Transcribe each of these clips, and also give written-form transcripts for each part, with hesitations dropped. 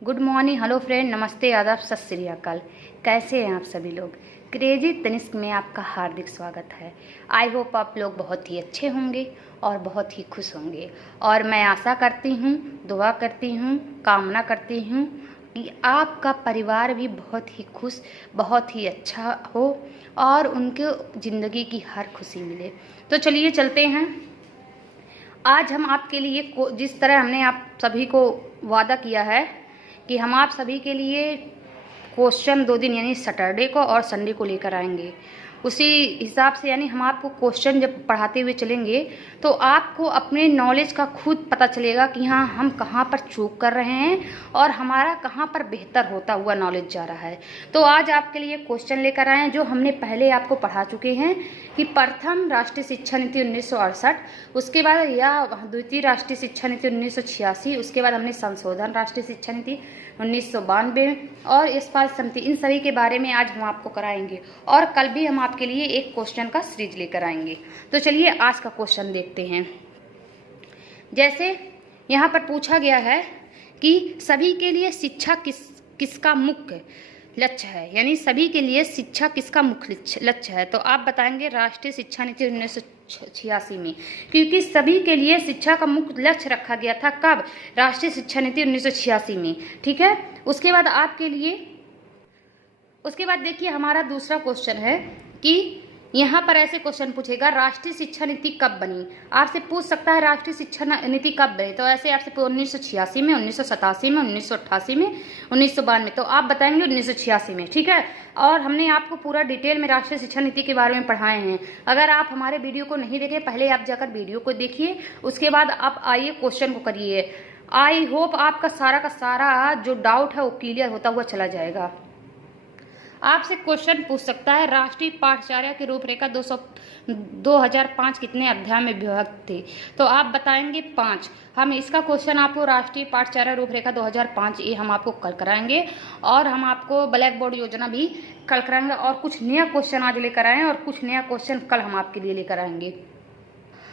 Good morning, hello friend, नमस्ते, आदाब, सत श्री अकाल। कैसे हैं आप सभी लोग। क्रेजी तनिष्क में आपका हार्दिक स्वागत है। आई होप आप लोग बहुत ही अच्छे होंगे और बहुत ही खुश होंगे। और मैं आशा करती हूँ, दुआ करती हूँ, कामना करती हूँ कि आपका परिवार भी बहुत ही खुश, बहुत ही अच्छा हो और उनके ज़िंदगी की हर खुशी मिले। तो चलिए चलते हैं। आज हम आपके लिए जिस तरह हमने आप सभी को वादा किया है कि हम आप सभी के लिए क्वेश्चन 2 दिन यानी सैटरडे को और संडे को लेकर आएंगे, उसी हिसाब से यानी हम आपको क्वेश्चन जब पढ़ाते हुए चलेंगे तो आपको अपने नॉलेज का खुद पता चलेगा कि हाँ, हम कहाँ पर चूक कर रहे हैं और हमारा कहाँ पर बेहतर होता हुआ नॉलेज जा रहा है। तो आज आपके लिए क्वेश्चन लेकर आए हैं जो हमने पहले आपको पढ़ा चुके हैं कि प्रथम राष्ट्रीय शिक्षा नीति 1968, उसके बाद या द्वितीय राष्ट्रीय शिक्षा नीति 1986, उसके बाद हमने संशोधन राष्ट्रीय शिक्षा नीति 1992 और यशपाल समिति, इन सभी के बारे में आज हम आपको कराएंगे। और कल भी हम आपके लिए एक क्वेश्चन का सीरीज लेकर आएंगे। तो चलिए आज का क्वेश्चन देखते हैं। जैसे यहाँ पर पूछा गया है कि सभी के लिए शिक्षा किसका मुख्य लक्ष्य है, यानी सभी के लिए शिक्षा किसका मुख्य लक्ष्य है। तो आप बताएंगे राष्ट्रीय शिक्षा नीति 1986 में, क्योंकि सभी के लिए शिक्षा का मुख्य लक्ष्य रखा गया था। कब? राष्ट्रीय शिक्षा नीति 1986 में। ठीक है। उसके बाद देखिए हमारा दूसरा क्वेश्चन है कि यहाँ पर ऐसे क्वेश्चन पूछेगा राष्ट्रीय शिक्षा नीति कब बनी। आपसे पूछ सकता है राष्ट्रीय शिक्षा नीति कब बनी, तो ऐसे आपसे 1986 में, 1987 में, 1988 में, 1992 में। तो आप बताएंगे 1986 में। ठीक है। और हमने आपको पूरा डिटेल में राष्ट्रीय शिक्षा नीति के बारे में पढ़ाए हैं। अगर आप हमारे वीडियो को नहीं देखे, पहले आप जाकर वीडियो को देखिए, उसके बाद आप आइए क्वेश्चन को करिए। आई होप आपका सारा का सारा जो डाउट है वो क्लियर होता हुआ चला जाएगा। आपसे क्वेश्चन पूछ सकता है राष्ट्रीय पाठ्यचर्या की रूपरेखा 2005 कितने अध्याय में विभक्त थी। तो आप बताएंगे 5। हम इसका क्वेश्चन आपको राष्ट्रीय पाठ्यचर्या रूपरेखा 2005 ये हम आपको कल कराएंगे और हम आपको ब्लैक बोर्ड योजना भी कल कराएंगे। और कुछ नया क्वेश्चन आज लेकर आए और कुछ नया क्वेश्चन कल हम आपके लिए लेकर आएंगे।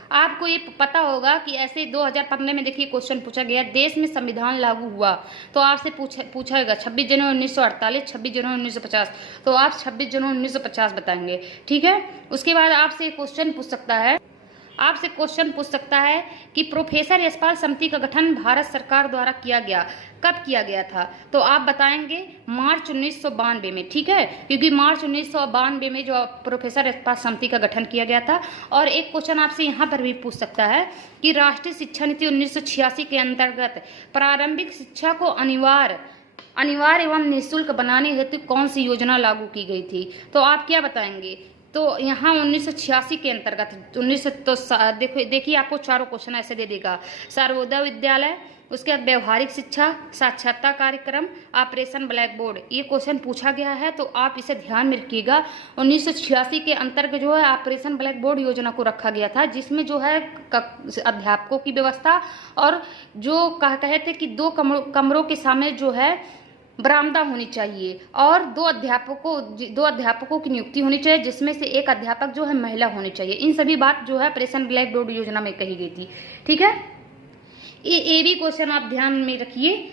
आपको ये पता होगा कि ऐसे 2015 में देखिए क्वेश्चन पूछा गया, देश में संविधान लागू हुआ, तो आपसे पूछेगा 26 जनवरी 1948, 26 जनवरी 1950, तो आप 26 जनवरी 1950 बताएंगे। ठीक है। उसके बाद आपसे क्वेश्चन पूछ सकता है कि प्रोफेसर यशपाल समिति का गठन भारत सरकार द्वारा कब किया गया था। तो आप बताएंगे मार्च 1992 में। ठीक है। क्योंकि मार्च 1992 में जो प्रोफेसर यशपाल समिति का गठन किया गया था। और एक क्वेश्चन आपसे यहाँ पर भी पूछ सकता है कि राष्ट्रीय शिक्षा नीति 1986 के अंतर्गत प्रारंभिक शिक्षा को अनिवार्य एवं निःशुल्क बनाने हेतु कौन सी योजना लागू की गई थी। तो आप क्या बताएंगे। तो यहाँ 1986 के अंतर्गत देखिए आपको चारों क्वेश्चन ऐसे दे देगा। सर्वोदय विद्यालय, उसके बाद व्यवहारिक शिक्षा, साक्षरता कार्यक्रम, ऑपरेशन ब्लैक बोर्ड, ये क्वेश्चन पूछा गया है। तो आप इसे ध्यान में रखिएगा। 1986 के अंतर्गत जो है ऑपरेशन ब्लैक बोर्ड योजना को रखा गया था, जिसमें जो है अध्यापकों की व्यवस्था और जो कहते थे कि 2 कमरों के सामने जो है बरामदा होनी चाहिए और 2 अध्यापकों की नियुक्ति होनी चाहिए, जिसमें से एक अध्यापक जो है महिला होनी चाहिए। इन सभी बात जो है ऑपरेशन ब्लैक बोर्ड योजना में कही गई थी। ठीक है। ये भी क्वेश्चन आप ध्यान में रखिए।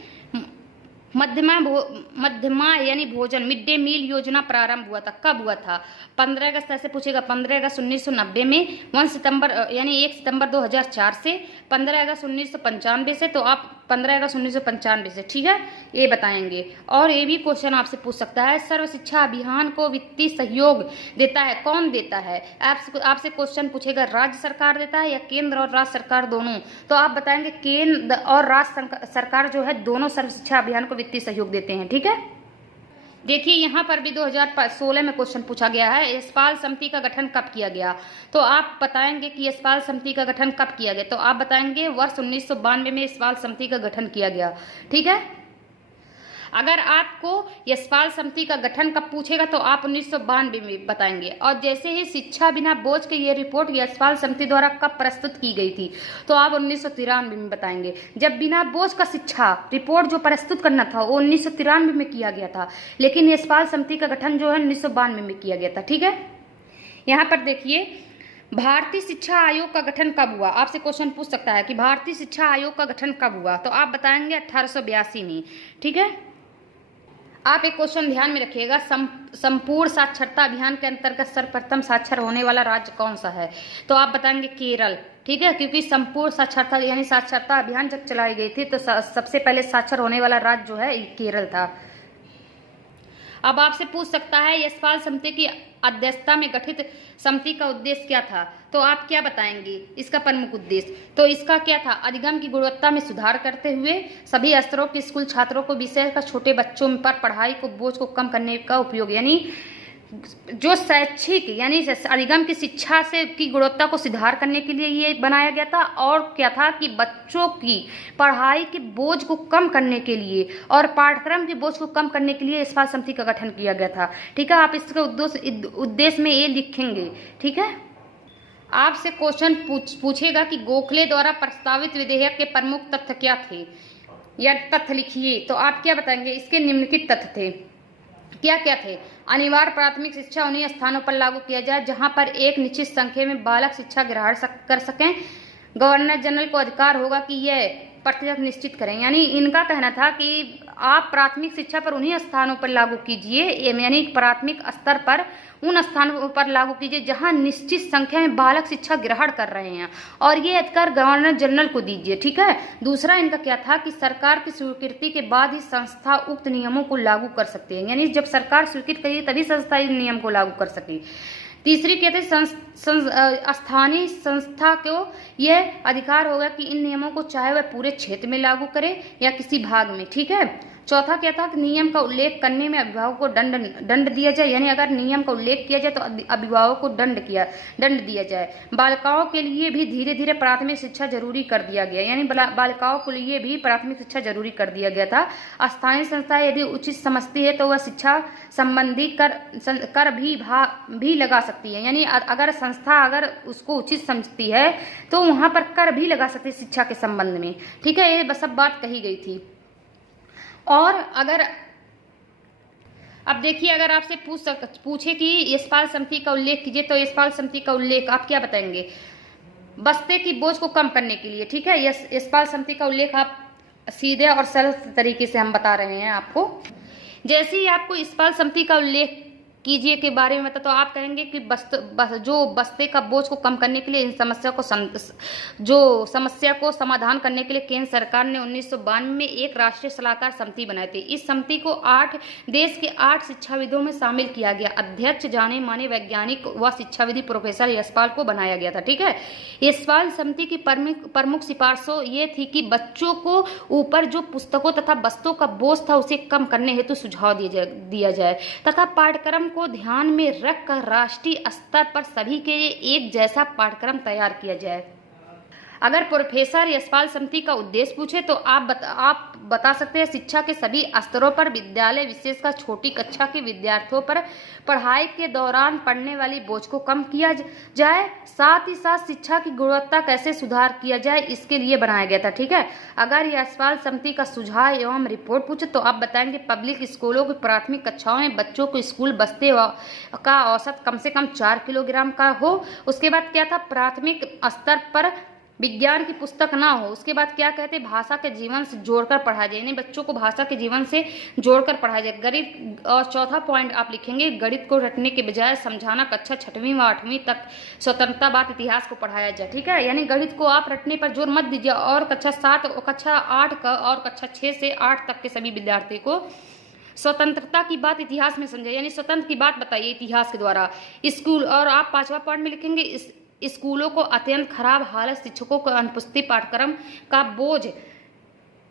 मध्यमा यानी भोजन मिड डे मील योजना प्रारंभ हुआ था, कब हुआ था। 15 अगस्त ऐसे पूछेगा, 15 अगस्त 1990 में, 1 सितंबर यानी 1 सितंबर 2004 से, 15 अगस्त 1995 से। तो आप 15 अगस्त 1995 से। ठीक है। ये बताएंगे। और ये भी क्वेश्चन आपसे पूछ सकता है सर्व शिक्षा अभियान को वित्तीय सहयोग देता है, कौन देता है। आपसे क्वेश्चन पूछेगा राज्य सरकार देता है या केंद्र और राज्य सरकार दोनों। तो आप बताएंगे केंद्र और राज्य सरकार जो है दोनों सर्व शिक्षा अभियान को वित्तीय सहयोग देते हैं। ठीक है। देखिए यहाँ पर भी 2016 में क्वेश्चन पूछा गया है यशपाल समिति का गठन कब किया गया। तो आप बताएंगे कि यशपाल समिति का गठन कब किया गया। तो आप बताएंगे वर्ष 1992 में यशपाल समिति का गठन किया गया। ठीक है। अगर आपको यशपाल समिति का गठन कब पूछेगा तो आप 1992 में बताएंगे। और जैसे ही शिक्षा बिना बोझ के ये रिपोर्ट यशपाल समिति द्वारा कब प्रस्तुत की गई थी, तो आप 1993 में बताएंगे। जब बिना बोझ का शिक्षा रिपोर्ट जो प्रस्तुत करना था वो 1993 में किया गया था, लेकिन यशपाल समिति का गठन जो है 1992 में किया गया था। ठीक है। यहाँ पर देखिए भारतीय शिक्षा आयोग का गठन कब हुआ? आपसे क्वेश्चन पूछ सकता है कि भारतीय शिक्षा आयोग का गठन कब हुआ, तो आप बताएंगे 1882 में। ठीक है, आप एक क्वेश्चन ध्यान में रखिएगा, संपूर्ण साक्षरता अभियान के अंतर्गत सर्वप्रथम साक्षर होने वाला राज्य कौन सा है? तो आप बताएंगे केरल। ठीक है, क्योंकि संपूर्ण साक्षरता यानी साक्षरता अभियान जब चलाई गई थी तो सबसे पहले साक्षर होने वाला राज्य जो है केरल था। अब आपसे पूछ सकता है यशपाल समिति की अध्यक्षता में गठित समिति का उद्देश्य क्या था? तो आप क्या बताएंगे इसका प्रमुख उद्देश्य? तो इसका क्या था? अधिगम की गुणवत्ता में सुधार करते हुए सभी स्तरों के स्कूल छात्रों को विशेषकर छोटे बच्चों पर पढ़ाई को बोझ को कम करने का उपयोग, यानी जो शैक्षिक यानी अधिगम की शिक्षा से की गुणवत्ता को सुधार करने के लिए ये बनाया गया था। और क्या था कि बच्चों की पढ़ाई के बोझ को कम करने के लिए और पाठ्यक्रम के बोझ को कम करने के लिए यशपाल समिति का गठन किया गया था। ठीक है, आप इसके उद्देश्य में ये लिखेंगे। ठीक है, आपसे क्वेश्चन पूछेगा कि गोखले द्वारा प्रस्तावित विधेयक के प्रमुख तथ्य क्या थे या तथ्य लिखिए। तो आप क्या बताएंगे? इसके निम्नलिखित तथ्य थे। क्या क्या थे? अनिवार्य प्राथमिक शिक्षा उन्हीं स्थानों पर लागू किया जाए जहां पर एक निश्चित संख्या में बालक शिक्षा ग्रहण कर सकें। गवर्नर जनरल को अधिकार होगा कि यह प्रतिशत निश्चित करें, यानी इनका कहना था कि आप प्राथमिक शिक्षा पर उन्हीं स्थानों पर लागू कीजिए, यानी प्राथमिक स्तर पर उन स्थानों पर लागू कीजिए जहां निश्चित संख्या में बालक शिक्षा ग्रहण कर रहे हैं, और ये अधिकार गवर्नर जनरल को दीजिए। ठीक है, दूसरा इनका क्या था कि सरकार की स्वीकृति के बाद ही संस्था उक्त नियमों को लागू कर सकती है, यानी जब सरकार स्वीकृत करेगी तभी संस्था इन नियम को लागू कर सके। तीसरी कहते स्थानीय संस्था को यह अधिकार होगा कि इन नियमों को चाहे वह पूरे क्षेत्र में लागू करे या किसी भाग में। ठीक है, चौथा क्या था कि नियम का उल्लेख करने में अभिभावक को दंड दिया जाए, यानी अगर नियम का उल्लेख किया जाए तो अभिभावक को दंड दिया जाए। बालिकाओं के लिए भी धीरे धीरे प्राथमिक शिक्षा जरूरी कर दिया गया, यानी बालिकाओं के लिए भी प्राथमिक शिक्षा जरूरी कर दिया गया था। स्थानीय संस्था यदि उचित समझती है तो वह शिक्षा संबंधी कर भी लगा सकती है, यानी अगर संस्था अगर उसको उचित समझती है तो वहां पर कर भी लगा सकती है शिक्षा के संबंध में। ठीक है, ये सब बात कही गई थी। और अगर अब देखिए, अगर आपसे पूछे कि यशपाल समिति का उल्लेख कीजिए, तो यशपाल समिति का उल्लेख आप क्या बताएंगे? बस्ते की बोझ को कम करने के लिए। ठीक है, यशपाल समिति का उल्लेख आप सीधे और सरल तरीके से हम बता रहे हैं आपको। जैसे ही आपको यशपाल समिति का उल्लेख कीजिए के बारे में तो आप कहेंगे कि बस्ते का बोझ को कम करने के लिए इन समस्या को समाधान करने के लिए केंद्र सरकार ने 1992 में एक राष्ट्रीय सलाहकार समिति बनाई थी। इस समिति को देश के 8 शिक्षाविदों में शामिल किया गया। अध्यक्ष जाने माने वैज्ञानिक व शिक्षाविदी प्रोफेसर यशपाल को बनाया गया था। ठीक है, यशपाल समिति की प्रमुख सिफारिशों ये थी कि बच्चों को ऊपर जो पुस्तकों तथा वस्तुओं का बोझ था उसे कम करने हेतु सुझाव दिया जाए तथा पाठ्यक्रम को ध्यान में रखकर राष्ट्रीय स्तर पर सभी के लिए एक जैसा पाठ्यक्रम तैयार किया जाए। अगर प्रोफेसर यशपाल समिति का उद्देश्य पूछे तो आप बता सकते हैं शिक्षा के सभी स्तरों पर विद्यालय विशेषकर छोटी कक्षा के विद्यार्थियों पर पढ़ाई के दौरान पड़ने वाली बोझ को कम किया जाए, साथ ही साथ शिक्षा की गुणवत्ता कैसे सुधार किया जाए इसके लिए बनाया गया था। ठीक है, अगर यशपाल समिति का सुझाव एवं रिपोर्ट पूछे तो आप बताएंगे पब्लिक स्कूलों की प्राथमिक कक्षाओं में बच्चों को स्कूल बस्ते का औसत कम से कम 4 किलोग्राम का हो। उसके बाद क्या था, प्राथमिक स्तर पर विज्ञान की पुस्तक ना हो। उसके बाद क्या कहते हैं, भाषा के जीवन से जोड़कर पढ़ाया जाए, यानी बच्चों को भाषा के जीवन से जोड़कर पढ़ाया जाए। गणित और चौथा पॉइंट आप लिखेंगे गणित को रटने के बजाय समझाना कक्षा 6वीं व 8वीं तक स्वतंत्रतावाद इतिहास को पढ़ाया जाए। ठीक है, यानी गणित को आप रटने पर जोर मत दीजिए और कक्षा 7 और कक्षा 8 का और कक्षा 6 से 8 तक के सभी विद्यार्थी को स्वतंत्रता की बात इतिहास में समझे, यानी स्वतंत्र की बात बताइए इतिहास के द्वारा। स्कूल और आप 5वां पॉइंट में लिखेंगे स्कूलों को अत्यंत खराब हालत शिक्षकों को अनुपस्थिति पाठ्यक्रम का बोझ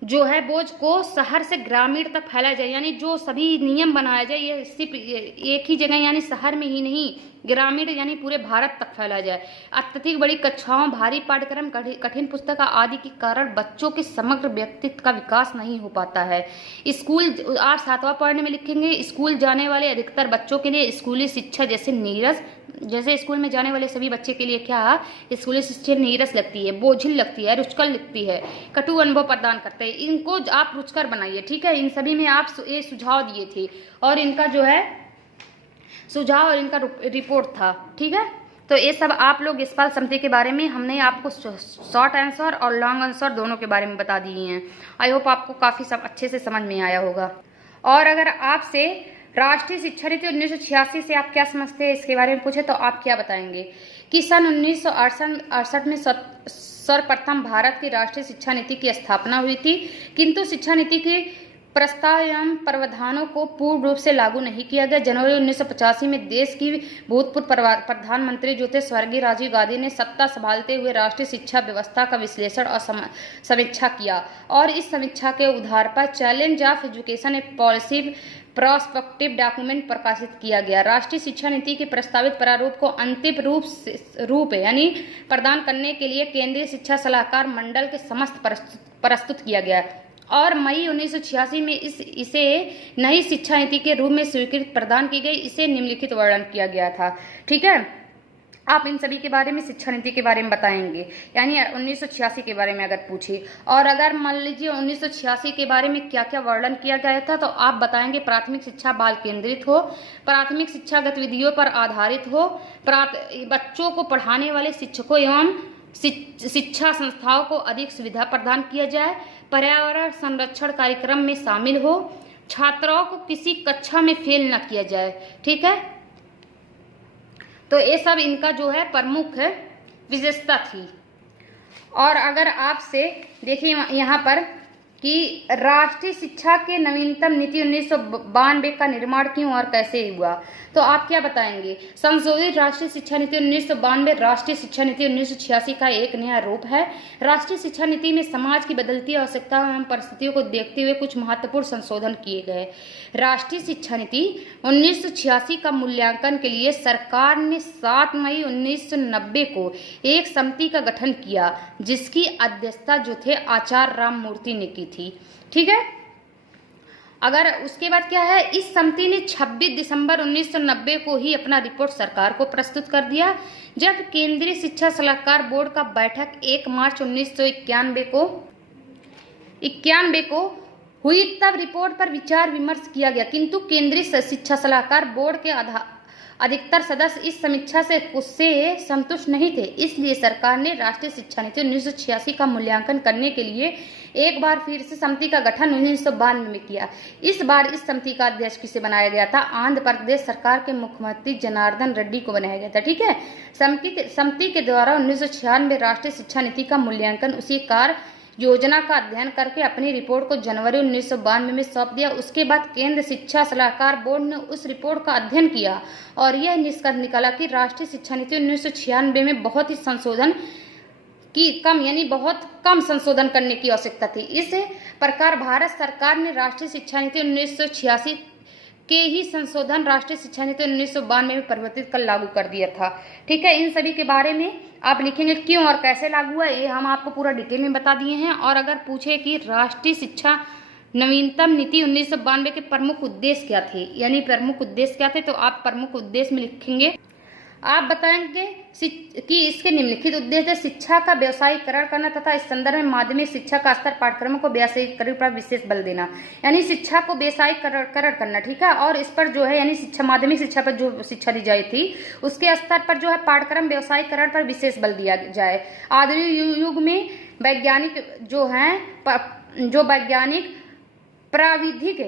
जो है बोझ को शहर से ग्रामीण तक फैलाया जाए, यानी जो सभी नियम बनाया जाए ये सिर्फ एक ही जगह यानी शहर में ही नहीं ग्रामीण यानी पूरे भारत तक फैलाया जाए। अत्यधिक बड़ी कक्षाओं, भारी पाठ्यक्रम, कठिन पुस्तक आदि के कारण बच्चों के समग्र व्यक्तित्व का विकास नहीं हो पाता है। स्कूल आप 7वां पॉइंट में लिखेंगे स्कूल जाने वाले अधिकतर बच्चों के लिए स्कूली शिक्षा जैसे स्कूल में जाने वाले सभी बच्चे के लिए क्या स्कूली शिक्षा नीरस लगती है, बोझिल लगती है, रुचकर लगती है, कटु अनुभव प्रदान करते हैं। इनको आप रुचकर बनाइए। ठीक है, इन सभी में आप ये सुझाव दिए थे और इनका जो है सुझाव और इनका रिपोर्ट था। ठीक है, तो ये सब आप लोग यशपाल समिति के बारे में हमने आपको शॉर्ट आंसर और लॉन्ग आंसर दोनों के बारे में बता दिए हैं। आई होप आपको काफ़ी सब अच्छे से समझ में आया होगा। और अगर आपसे राष्ट्रीय शिक्षा नीति 1986 से आप क्या समझते हैं इसके बारे में पूछे तो आप क्या बताएंगे कि सन 1968 में सर्वप्रथम भारत की राष्ट्रीय शिक्षा नीति की स्थापना हुई थी, किंतु शिक्षा नीति के प्रस्ताव एवं प्रावधानों को पूर्ण रूप से लागू नहीं किया गया। जनवरी 1985 में देश की भूतपूर्व प्रधानमंत्री जो थे स्वर्गीय राजीव गांधी ने सत्ता संभालते हुए राष्ट्रीय शिक्षा व्यवस्था का विश्लेषण और समीक्षा किया और इस समीक्षा के आधार पर challenge of education A policy prospective document प्रकाशित किया गया। राष्ट्रीय शिक्षा नीति के प्रस्तावित प्रारूप को अंतिम रूप यानी प्रदान करने के लिए केंद्रीय शिक्षा सलाहकार मंडल के समस्त प्रस्तुत किया गया और मई 1986 में इसे नई शिक्षा नीति के रूप में स्वीकृति प्रदान की गई। इसे निम्नलिखित वर्णन किया गया था। ठीक है, आप इन सभी के बारे में शिक्षा नीति के बारे में बताएंगे, यानी 1986 के बारे में अगर पूछे। और अगर मान लीजिए 1986 के बारे में क्या क्या वर्णन किया गया था तो आप बताएंगे प्राथमिक शिक्षा बाल केंद्रित हो, प्राथमिक शिक्षा गतिविधियों पर आधारित हो, बच्चों को पढ़ाने वाले शिक्षकों एवं शिक्षा संस्थाओं को अधिक सुविधा प्रदान किया जाए, पर्यावरण संरक्षण कार्यक्रम में शामिल हो, छात्रों को किसी कक्षा में फेल न किया जाए। ठीक है, तो ये सब इनका जो है प्रमुख विशेषता थी। और अगर आपसे देखिए यहाँ पर कि राष्ट्रीय शिक्षा के नवीनतम नीति 1992 का निर्माण क्यों और कैसे हुआ, तो आप क्या बताएंगे। संशोधित राष्ट्रीय शिक्षा नीति 1992 राष्ट्रीय शिक्षा नीति 1986 का एक नया रूप है। राष्ट्रीय शिक्षा नीति में समाज की बदलती आवश्यकताओं एवं परिस्थितियों को देखते हुए कुछ महत्वपूर्ण संशोधन किए गए। राष्ट्रीय शिक्षा नीति 1986 का मूल्यांकन के लिए सरकार ने 7 मई 1990 को एक समिति का गठन किया, जिसकी अध्यक्षता जो थे आचार्य राममूर्ति ने की थी। ठीक है, अगर उसके बाद क्या है, इस समिति ने 26 दिसंबर 1990 को ही अपना रिपोर्ट सरकार को प्रस्तुत कर दिया। जब केंद्रीय शिक्षा सलाहकार बोर्ड का बैठक 1 मार्च 1991 को हुई तब रिपोर्ट पर विचार विमर्श किया गया, किंतु केंद्रीय शिक्षा सलाहकार बोर्ड के अधिकतर सदस्य इस समीक्षा से संतुष्ट नहीं थे। इसलिए सरकार ने राष्ट्रीय शिक्षा नीति 1986 का मूल्यांकन करने के लिए एक बार फिर से समिति का गठन 1992 में किया। इस बार इस समिति का अध्यक्ष किसे बनाया गया था, आंध्र प्रदेश सरकार के मुख्यमंत्री जनार्दन रेड्डी को बनाया गया था। ठीक है, समिति के द्वारा 1996 में राष्ट्रीय शिक्षा नीति का मूल्यांकन उसी कार्य योजना का अध्ययन करके अपनी रिपोर्ट को जनवरी 1992 में सौंप दिया। उसके बाद केंद्र शिक्षा सलाहकार बोर्ड ने उस रिपोर्ट का अध्ययन किया और यह निष्कर्ष निकाला कि राष्ट्रीय शिक्षा नीति 1996 में बहुत कम संशोधन करने की आवश्यकता थी। इस प्रकार भारत सरकार ने राष्ट्रीय शिक्षा नीति 1986 के ही संशोधन राष्ट्रीय शिक्षा नीति 1992 में परिवर्तित कर लागू कर दिया था। ठीक है, इन सभी के बारे में आप लिखेंगे क्यों और कैसे लागू हुआ, ये हम आपको पूरा डिटेल में बता दिए हैं। और अगर पूछे कि राष्ट्रीय शिक्षा नवीनतम नीति 1992 के प्रमुख उद्देश्य क्या थे, यानी प्रमुख उद्देश्य क्या थे, तो आप प्रमुख उद्देश्य में लिखेंगे, आप बताएंगे कि इसके निम्नलिखित उद्देश्य शिक्षा का व्यवसायीकरण करना तथा इस संदर्भ में माध्यमिक शिक्षा का स्तर पाठ्यक्रमों को व्यवसायीकरण पर विशेष बल देना, यानी शिक्षा को व्यवसायीकरण करना। ठीक है, और इस पर जो है यानी शिक्षा माध्यमिक शिक्षा पर जो शिक्षा दी जाती थी उसके स्तर पर जो है पाठ्यक्रम व्यवसायीकरण पर विशेष बल दिया जाए। आधुनिक युग में वैज्ञानिक प्राविधिक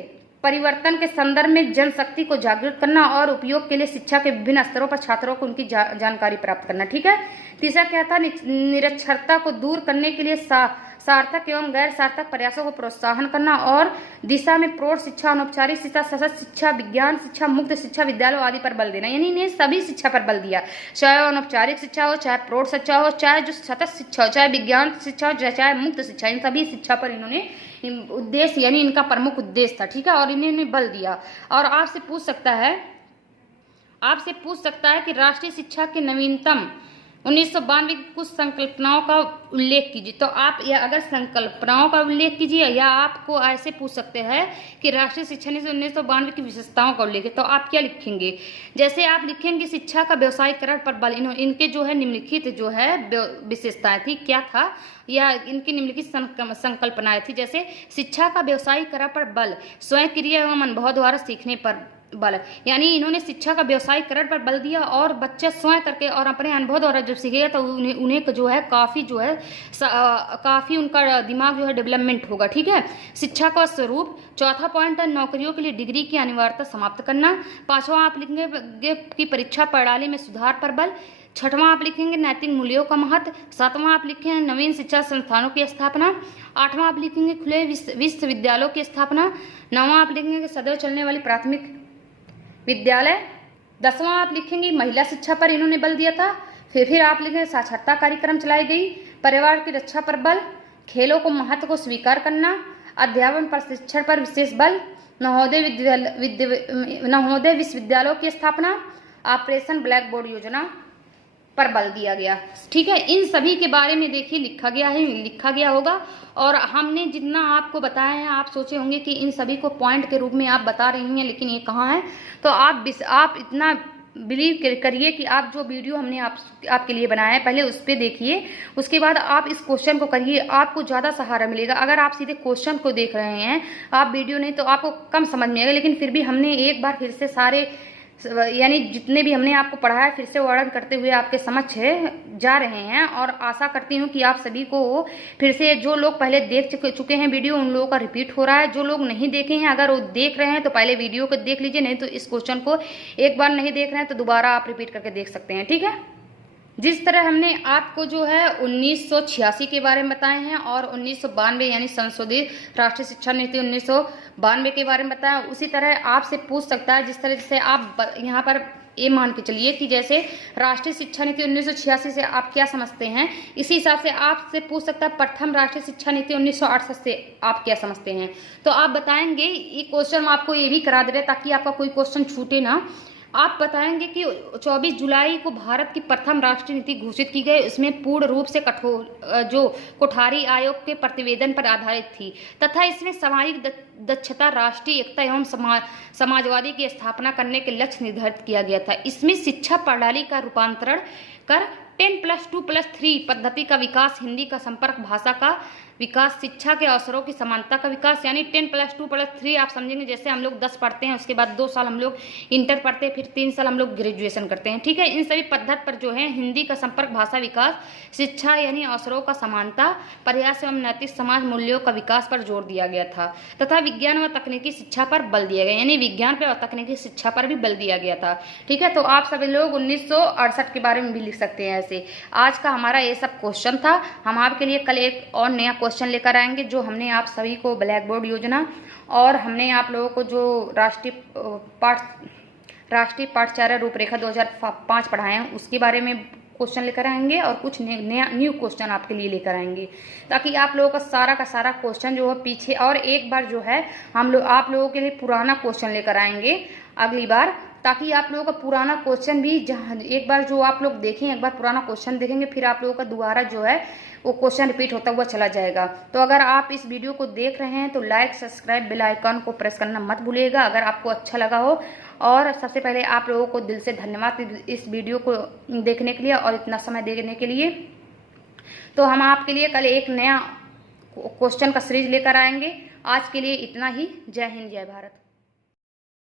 परिवर्तन के संदर्भ में जनशक्ति को जागरूक करना और उपयोग के लिए शिक्षा के विभिन्न स्तरों पर छात्रों को उनकी जानकारी प्राप्त करना। ठीक है, तीसरा क्या था, निरक्षरता को दूर करने के लिए सार्थक एवं गैर सार्थक प्रयासों को प्रोत्साहन करना और दिशा में प्रौढ़ शिक्षा, अनौपचारिक शिक्षा, सशक्त शिक्षा, विज्ञान शिक्षा, मुक्त शिक्षा, विद्यालयों आदि पर बल देना, यानी इन्हें सभी शिक्षा पर बल दिया, चाहे अनौपचारिक शिक्षा हो, चाहे प्रौढ़ शिक्षा हो, चाहे जो सशक्त शिक्षा हो, चाहे विज्ञान शिक्षा हो, चाहे मुक्त शिक्षा, इन सभी शिक्षा पर इन्होंने उद्देश्य यानी इनका प्रमुख उद्देश्य था। ठीक है, और इन्होंने बल दिया। और आपसे पूछ सकता है कि राष्ट्रीय शिक्षा के नवीनतम 1992 की कुछ संकल्पनाओं का उल्लेख कीजिए। तो आप या अगर संकल्पनाओं का उल्लेख कीजिए या आपको ऐसे पूछ सकते हैं कि राष्ट्रीय शिक्षा नीति 1992 की विशेषताओं का उल्लेख है, तो आप क्या लिखेंगे। जैसे आप लिखेंगे शिक्षा का व्यवसायीकरण पर बल, इनके जो है निम्नलिखित जो है विशेषताएं थी, क्या था, या इनकी निम्नलिखित संकल्पनाएं थी। जैसे शिक्षा का व्यवसायीकरण पर बल, स्वयं क्रिया एवं अनुभव द्वारा सीखने पर बल, यानी इन्होंने शिक्षा का व्यवसायीकरण पर बल दिया और बच्चे स्वयं करके और अपने अनुभव द्वारा जब सीखेगा तो उन्हें जो है काफ़ी उनका दिमाग जो है डेवलपमेंट होगा। ठीक है, शिक्षा का स्वरूप। चौथा पॉइंट है नौकरियों के लिए डिग्री की अनिवार्यता समाप्त करना। पांचवा आप लिखेंगे कि परीक्षा प्रणाली में सुधार पर बल। छठवां आप लिखेंगे नैतिक मूल्यों का महत्व। सातवां आप लिखेंगे नवीन शिक्षा संस्थानों की स्थापना। आठवां आप लिखेंगे खुले विश्वविद्यालयों की स्थापना। नौवां आप लिखेंगे सदैव चलने वाली प्राथमिक विद्यालय। 10वां आप लिखेंगे महिला शिक्षा पर इन्होंने बल दिया था। फिर आप लिखेंगे साक्षरता कार्यक्रम चलाई गई। परिवार की रक्षा पर बल। खेलों को महत्व को स्वीकार करना। अध्यापन प्रशिक्षण पर विशेष बल। नवोदय विश्वविद्यालयों की स्थापना। ऑपरेशन ब्लैक बोर्ड योजना पर बल दिया गया। ठीक है, इन सभी के बारे में देखिए लिखा गया होगा और हमने जितना आपको बताया है आप सोचे होंगे कि इन सभी को पॉइंट के रूप में आप बता रही हैं, लेकिन ये कहाँ है। तो आप इतना बिलीव करिए कि आप जो वीडियो हमने आपके लिए बनाया है पहले उस पर देखिए, उसके बाद आप इस क्वेश्चन को करिए, आपको ज़्यादा सहारा मिलेगा। अगर आप सीधे क्वेश्चन को देख रहे हैं आप वीडियो नहीं तो आपको कम समझ में आएगा, लेकिन फिर भी हमने एक बार फिर से सारे यानी जितने भी हमने आपको पढ़ाया फिर से वर्णन करते हुए आपके समक्ष जा रहे हैं और आशा करती हूँ कि आप सभी को फिर से जो लोग पहले देख चुके हैं वीडियो उन लोगों का रिपीट हो रहा है। जो लोग नहीं देखे हैं अगर वो देख रहे हैं तो पहले वीडियो को देख लीजिए, नहीं तो इस क्वेश्चन को एक बार नहीं देख रहे हैं तो दोबारा आप रिपीट करके देख सकते हैं। ठीक है, जिस तरह हमने आपको जो है 1986 के बारे में बताए हैं और 1992 यानी संशोधित राष्ट्रीय शिक्षा नीति 1992 के बारे में बताया, उसी तरह आपसे पूछ सकता है जिस तरह से आप यहाँ पर ये मान के चलिए कि जैसे राष्ट्रीय शिक्षा नीति 1986 से आप क्या समझते हैं, इसी हिसाब से आपसे पूछ सकता है प्रथम राष्ट्रीय शिक्षा नीति 1968 से आप क्या समझते हैं। तो आप बताएंगे, ये क्वेश्चन आपको ये भी करा दे रहे ताकि आपका कोई क्वेश्चन छूटे ना। आप बताएंगे कि 24 जुलाई को भारत की प्रथम राष्ट्रीय नीति घोषित की गई, उसमें पूर्ण रूप से कोठारी आयोग के प्रतिवेदन पर आधारित थी तथा इसमें सामाजिक दक्षता, राष्ट्रीय एकता एवं समाजवादी की स्थापना करने के लक्ष्य निर्धारित किया गया था। इसमें शिक्षा प्रणाली का रूपांतरण कर 10+2+3 पद्धति का विकास, हिंदी का संपर्क भाषा का विकास, शिक्षा के अवसरों की समानता का विकास, यानी 10+2+3 आप समझेंगे जैसे हम लोग 10 पढ़ते हैं उसके बाद 2 साल हम लोग इंटर पढ़ते हैं फिर 3 साल हम लोग ग्रेजुएशन करते हैं। ठीक है, इन सभी पद्धति पर जो है हिंदी का संपर्क भाषा विकास, शिक्षा यानी अवसरों का समानता, प्रयास एवं नैतिक समाज मूल्यों का विकास पर जोर दिया गया था तथा विज्ञान व तकनीकी शिक्षा पर बल दिया गया, यानी विज्ञान पर और तकनीकी शिक्षा पर भी बल दिया गया था। ठीक है, तो आप सभी लोग 1968 के बारे में भी लिख सकते हैं। ऐसे आज का हमारा ये सब क्वेश्चन था। हम आपके लिए कल एक और नया क्वेश्चन लेकर आएंगे जो हमने आप सभी को ब्लैक बोर्ड योजना और हमने आप लोगों को जो राष्ट्रीय पाठ्यचर्या रूपरेखा 2005 पढ़ाए हैं उसके बारे में क्वेश्चन लेकर आएंगे और कुछ नया न्यू क्वेश्चन आपके लिए लेकर आएंगे ताकि आप लोगों का सारा क्वेश्चन जो है पीछे, और एक बार जो है आप लोगों के लिए पुराना क्वेश्चन लेकर आएंगे अगली बार, ताकि आप लोगों का पुराना क्वेश्चन भी जहाँ एक बार जो आप लोग देखें, एक बार पुराना क्वेश्चन देखेंगे फिर आप लोगों का दोबारा जो है वो क्वेश्चन रिपीट होता हुआ चला जाएगा। तो अगर आप इस वीडियो को देख रहे हैं तो लाइक, सब्सक्राइब, बेल आइकन को प्रेस करना मत भूलिएगा अगर आपको अच्छा लगा हो। और सबसे पहले आप लोगों को दिल से धन्यवाद इस वीडियो को देखने के लिए और इतना समय देने के लिए। तो हम आपके लिए कल एक नया क्वेश्चन का सीरीज लेकर आएंगे। आज के लिए इतना ही। जय हिंद, जय भारत।